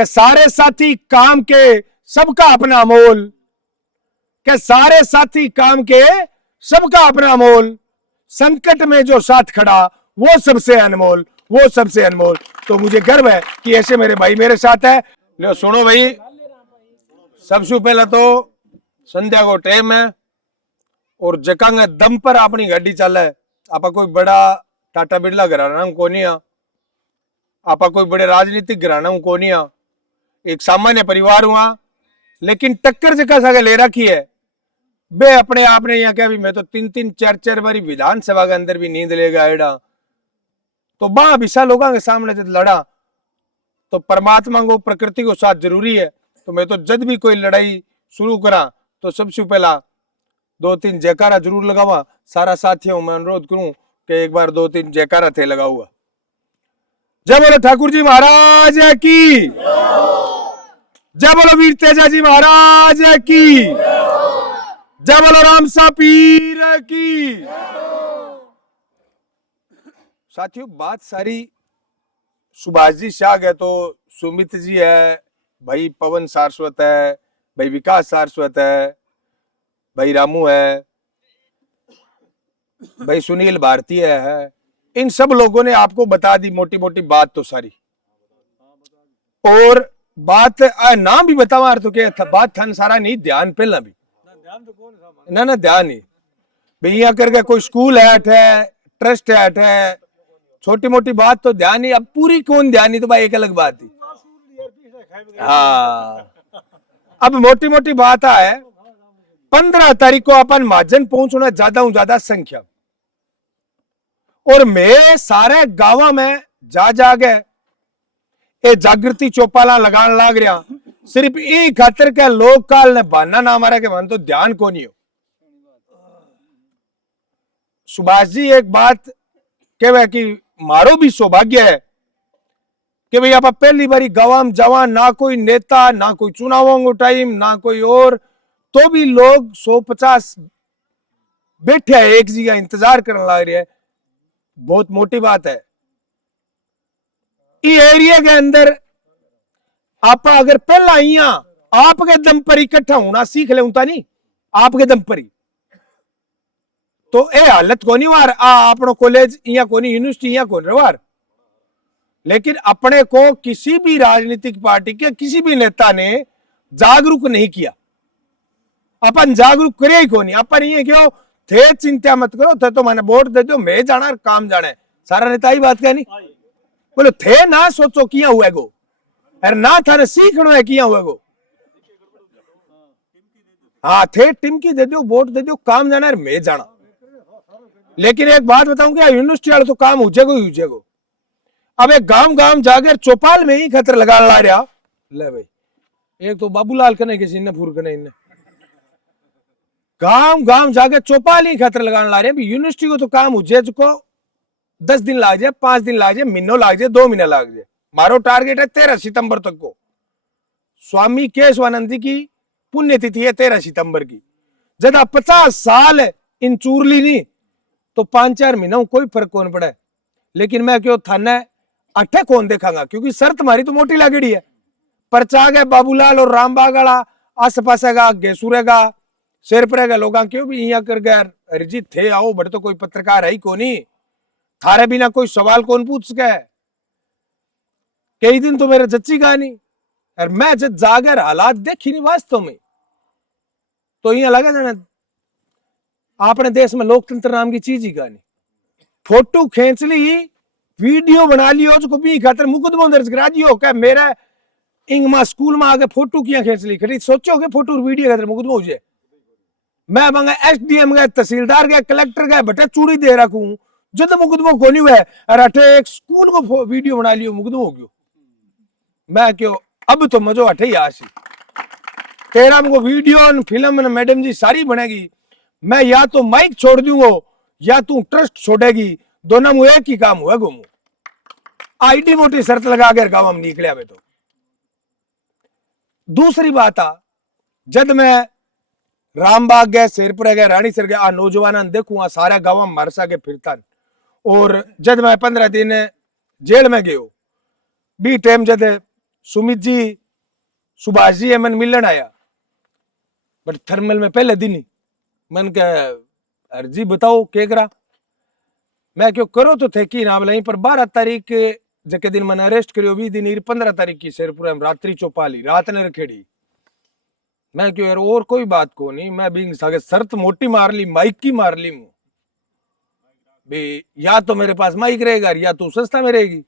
कि सारे साथी काम के सबका अपना मोल, कि सारे साथी काम के सबका अपना मोल, संकट में जो साथ खड़ा वो सबसे अनमोल, वो सबसे अनमोल। तो मुझे गर्व है कि ऐसे मेरे भाई मेरे साथ है। लो सुनो भाई, सबसे पहला तो संध्या को टाइम है और जकांगे दम पर अपनी गाड़ी चले। आपा कोई बड़ा टाटा बिरला घराना को नहीं आ, आपा कोई बड़े राजनीतिक घराना को नहीं आ, एक सामान्य परिवार हुआ, लेकिन टक्कर जगह सागे ले रखी है। बे अपने आप ने यहाँ क्या भी मैं तो 3-3 4-4 बारी विधानसभा के अंदर भी नींद लेगा एडा, तो बा विशाल लोगों के सामने जब लड़ा तो परमात्मा को प्रकृति को साथ जरूरी है। तो मैं तो जब भी कोई लड़ाई शुरू करा तो सबसे पहला 2-3 जयकारा जरूर लगावा। सारा साथियों मैं अनुरोध करूं कि एक बार 2-3 जयकारा थे लगा हुआ। जय बोलो ठाकुर जी महाराज की, जय बोलो वीर तेजा जी महाराज की, जय बोलो रामसा पीर की। साथियों बात सारी सुभाष जी शाह है, तो सुमित जी है, भाई पवन सारस्वत है, भाई विकास सारस्वत है, भाई रामू है, भाई सुनील भारतीय है। इन सब लोगों ने आपको बता दी मोटी मोटी बात तो सारी, और बात नाम भी बतावा तो क्या बात थन सारा नहीं ध्यान पहला भी ना ध्यान नहीं भैया करके कोई स्कूल है ट्रस्ट है, छोटी मोटी बात तो ध्यान नहीं। अब पूरी कौन ध्यान नहीं तो भाई एक अलग बात थी। हाँ अब मोटी मोटी बात है 15 तारीख को अपन महाजन पहुंचना ज्यादा हूं ज्यादा संख्या, और मैं सारे गांव में जा गए ये जागृति चौपाला लगाने लाग रहा, सिर्फ एक खातर के लोग काल ने बहाना ना मारा के मन तो ध्यान को नहीं हो। सुभाष जी एक बात कहे कि मारो भी सौभाग्य है कि भाई आप पहली बारी गवाम जवान, ना कोई नेता ना कोई चुनावों को टाइम ना कोई और, तो भी लोग 150 बैठे है एक जगह इंतजार करने लग रहे है। बहुत मोटी बात है। इस एरिया के अंदर आप अगर पहला यहाँ आपके दम पर इकट्ठा होना सीख ले उनता नहीं आपके दम पर ही, तो ए हालत को नहीं वार अपनो कॉलेज या कोनी यूनिवर्सिटी या कोनी वार। लेकिन अपने को किसी भी राजनीतिक पार्टी के किसी भी नेता ने जागरूक नहीं किया, अपन जागरूक करे ही को नहीं। अपन ये क्यों थे चिंता मत करो, थे तो मैंने वोट दे दो, मैं जाना काम जाने, सारा नेता ही बात कहनी बोले थे ना सोचो किया हुआ गो, अरे ना था सीखना है किया हुआ गो। हाँ थे टिमकी दे दो, वोट दे दो, काम जाना है मैं जाना। लेकिन एक बात बताऊं क्या यूनिवर्सिटी वाले तो काम हुजेगो ही हुजेगो। अब एक गांव गांव जाकर चौपाल में ही खतर लगा ला रहा ले भाई, एक तो बाबूलाल कने किसी ने फूर कने इन्हें गांव गांव जाकर चौपाल ही खतर लगाने ला रहे। यूनिवर्सिटी को तो काम हुजे को 10 दिन लाग जाए, 5 दिन लाग जाए, महीनों लाग जाए, 2 महीने लाग जाए। मारो टारगेट है 13 सितंबर तक को। स्वामी केशवानंद की पुण्यतिथि है 13 सितंबर की। जब 50 साल इन चूरली नहीं तो 5-4 महीनों कोई फर्क कौन पड़ा है। लेकिन मैं क्यों थाने अठे कौन देखांगा, क्योंकि शर्त मारी तो मोटी लागड़ी है। परचा गए बाबूलाल और रामबाग वाला आस पास का गेसुरेगा शेरपुरेगा लोग क्यों भी यहाँ कर गए अरिजीत थे आओ बड़े, तो कोई पत्रकार है ही कोनी, थारे बिना कोई सवाल कौन पूछ सके। कई दिन तो मेरे जच्ची का नहीं, और मैं जब जाकर हालात देखी नहीं वास्तव में, तो यहाँ लगा जाना अपने देश में लोकतंत्र नाम की चीज ही का नहीं। फोटो खींच ली, वीडियो बना लियो, उसको भी खातर मुकदमा दर्ज करा दियो क्या मेरा इंगमा स्कूल में आगे फोटो किया खींच ली, खरीद सोचो के फोटो वीडियो खातर मुकदमा हो जाए। मैं मंगा एसडीएम गए, तहसीलदार गए, कलेक्टर गए, बटे चूड़ी दे रखू जब मुकदमा को नहीं हुआ है, और अठे एक स्कूल को वीडियो बना लियो मुकदमा हो गयो। मैं क्यों अब तो मजो अठे ही आशी 13 को वीडियो फिल्म मैडम जी सारी बनेगी। मैं या तो माइक छोड़ दूंगा या तू ट्रस्ट छोड़ेगी, दोनों में एक ही काम हुआ गुमू। आईडी मोटी शर्त लगा कर गांव में निकले। तो दूसरी बात आ, जब मैं रामबाग गए, शेरपुरा गए, रानीसर गए, आ नौजवान देखूंगा सारे गांव में मरसा के फिरता। और जब मैं 15 दिन जेल में गयो बी टाइम जब सुमित जी सुभाष जी है, मन मिलन आया बट थर्मल में पहले दिन ही मन कह अर्जी बताओ क्या करा। मैं क्यों करो तो थे कि नाम नहीं पर 12 तारीख जके दिन मैंने अरेस्ट करियो 20 दिन 15 तारीख की शेरपुरा में रात्रि चौपाली रात ने रखेड़ी। मैं क्यों यार और कोई बात को नहीं, मैं भी शर्त मोटी मार ली, माइक की मार ली मुंह भी, या तो मेरे पास माइक रहेगा या तो सस्ता में रहेगी,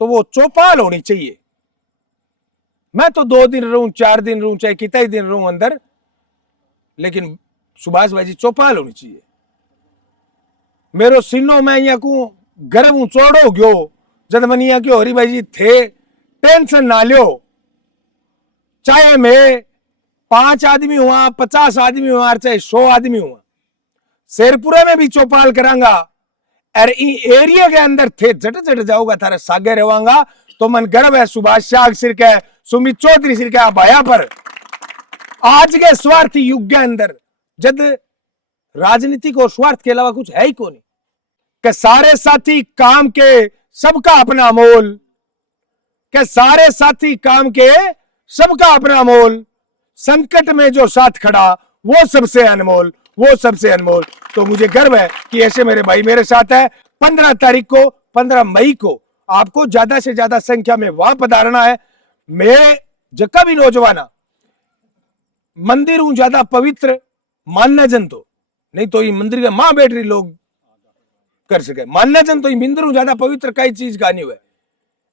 तो वो चौपाल होनी चाहिए। मैं तो 2 दिन रहूं 4 दिन रहूं चाहे कितना ही दिन रहूं अंदर, लेकिन सुभाष भाई जी चौपाल होनी चाहिए। मेरो सीनो में यहाँ को गर्म चोड़ो गयो जब मन यहाँ क्यों हरी भाई जी थे, टेंशन ना लियो, चाहे मैं 5 आदमी हुआ 50 आदमी हुआ चाहे 100 आदमी हुआ, शेरपुरा में भी चौपाल करांगा और एरिया के अंदर थे झट झट जाऊंगा थारे सागे रहवांगा। तो मन गर्व है सुभाष शाह सिर के सुमित चौधरी सिर के भाया पर। आज के स्वार्थी युग के अंदर जब राजनीति को स्वार्थ के अलावा कुछ है ही कौन, के सारे साथी काम के सबका अपना मोल, के सारे साथी काम के सबका अपना मोल, संकट में जो साथ खड़ा वो सबसे अनमोल, वो सबसे अनमोल। तो मुझे गर्व है कि ऐसे मेरे भाई मेरे साथ है। 15 तारीख को 15 मई को आपको ज्यादा से ज्यादा संख्या में वहां पधारना है। मैं जका भी नौजवान मंदिर हूं ज्यादा पवित्र मानना जन, तो नहीं तो ये मंदिर के मां बैठ रही लोग कर सके, मानना जन तो ये मंदिर हूं ज्यादा पवित्र कई चीज का नहीं हुआ।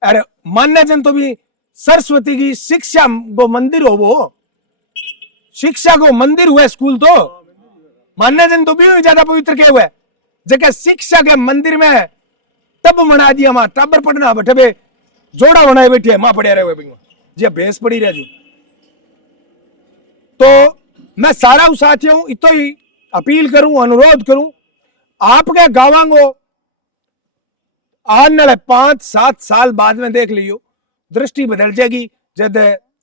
अरे मानना जन तो भी सरस्वती की शिक्षा को मंदिर हो, वो शिक्षा को मंदिर हुआ स्कूल, तो मानना जन तो भी ज्यादा पवित्र क्या हुआ जगह शिक्षा के मंदिर में तब मना दिया मां टाबर पढ़ना बैठे जोड़ा बनाए बैठे मां पढ़िया रहे जी भैंस पड़ी रह जू। तो मैं सारा साथियों इतो ही अपील करूं अनुरोध करूं आपके गांव आने वाले 5-7 साल बाद में देख लियो दृष्टि बदल जाएगी जब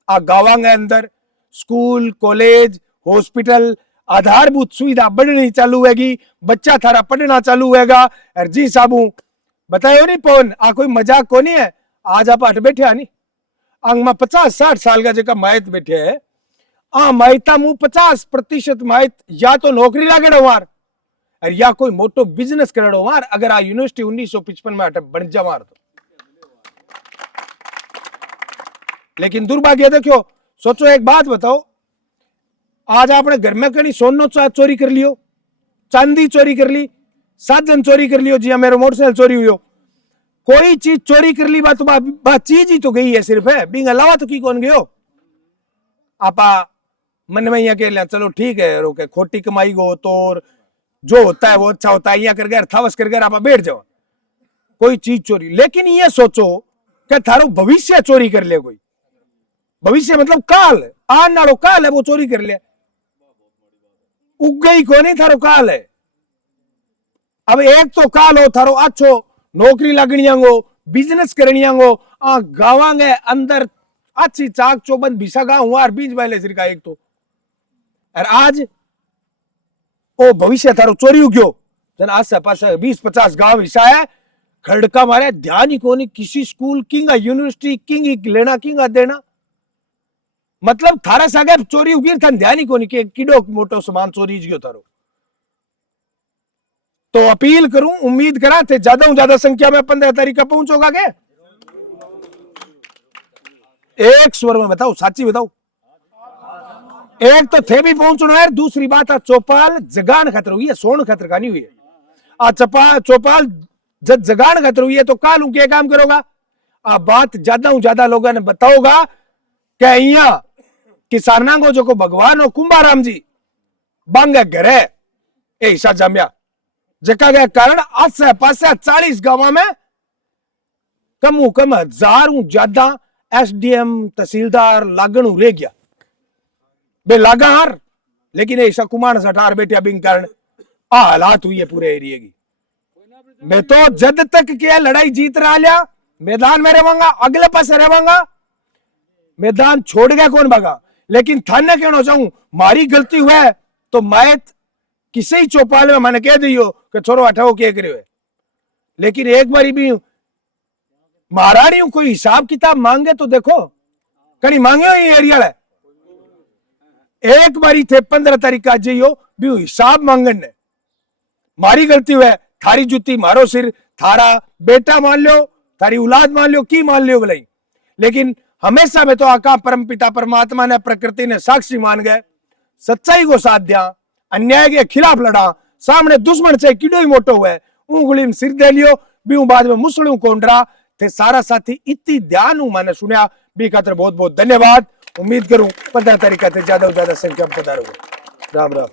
आ गांव के अंदर स्कूल कॉलेज हॉस्पिटल आधारभूत सुविधा बढ़नी चालू होगी, बच्चा थारा पढ़ना चालू होगा। और जी साबू बतायो नहीं पवन आ कोई मजाक को नहीं है, आज आप अट बैठे नहीं अंग में 50-60 साल का जगह माहित बैठे है, आ माहिता मुंह 50% माहित या तो नौकरी लागेड़ो मार और या कोई मोटो बिजनेस करेड़ो मार। अगर आ यूनिवर्सिटी 1955 में अट बन जा मार तो, लेकिन दुर्भाग्य देखो सोचो एक बात बताओ, आज आपने घर में कहीं सोनो चोरी कर लियो, चांदी चोरी कर ली, साधन चोरी कर लियो, जी हाँ मेरा मोटरसाइकिल चोरी हुई हो, कोई चीज चोरी कर ली बात चीज ही तो गई है सिर्फ है, बिंग अलावा तो की कौन गयो। आपा मन में यहाँ कह लिया चलो ठीक है रोके खोटी कमाई गो तो जो होता है वो अच्छा होता है, यहाँ कर गए थावस कर गए आप बैठ जाओ कोई चीज चोरी। लेकिन ये सोचो कि थारो भविष्य चोरी कर ले कोई, भविष्य मतलब काल आन नालो काल है वो चोरी कर ले, उग गई को नहीं थारो काल है। अब एक तो काल हो थारो अच्छो नौकरी लगनियांगो बिजनेस करनियांगो आ गावांगे अंदर अच्छी चाक चौबंद भिसा गांव हुआ बीज वाले सिर का एक तो, और आज ओ भविष्य थारो चोरी उग्यो जन आस पास 20-50 गांव हिस्सा है खड़का मारे ध्यान ही कोनी किसी स्कूल किंग यूनिवर्सिटी किंग लेना किंग देना, मतलब थारा सागे चोरी उगी था ध्यान ही कोनी के किडो मोटो सामान चोरी गयो थारो। तो अपील करूं उम्मीद करा थे ज्यादा संख्या में 15 तारीख का पहुंचोगा के एक स्वर में बताओ साची बताओ, एक तो थे भी पहुंचना है, दूसरी बात है चौपाल जगान खतर हुई है सोन खतर का नहीं हुई है। आ चौपाल जब जगान खतर हुई है तो काल क्या काम करोगा, आ बात ज्यादा लोगों ने बताओगा क्या यहाँ किसाना को जो को भगवान हो कुंभाराम जी बांगे घरे ऐसा जमया जका के कारण आस पास 40 गांव में कम 1000 ज्यादा एसडीएम तहसीलदार लागण रह गया बे लागा हार, लेकिन ऐसा कुमार सटार बैठा बिंग कारण आ हालात हुई है पूरे एरिया की। मैं तो जद तक क्या लड़ाई जीत रहा लिया मैदान में रहूंगा अगले पास रहूंगा, मैदान छोड़ गया कौन भागा। लेकिन थाने कहना चाहूं मारी गलती हुआ है तो मायत किसी ही चौपाल में मैंने कह दियो कि छोरो हटाओ क्या करे, लेकिन एक बारी भी महारानियों कोई हिसाब किताब मांगे तो देखो, कहीं मांगे हो ये एरिया है। एक बारी थे 15 तारीख आज जियो भी हिसाब मांगन ने, मारी गलती हुए थारी जूती मारो सिर, थारा बेटा मान लो, थारी औलाद मान लो, की मान लो भलाई, लेकिन हमेशा में तो आका परम पिता परमात्मा ने प्रकृति ने साक्षी मान गए, सच्चाई को साथ दिया, अन्याय के खिलाफ लड़ा, सामने दुश्मन से किडो ही मोटो हुए, उंगली में सिर दे लियो भी बाद में मुसलू कोंडरा थे सारा साथी इतनी ध्यान मैंने सुनिया भी खातर बहुत बहुत धन्यवाद। उम्मीद करूं 15 तारीख थे ज्यादा संख्या में पधारो। राम राम।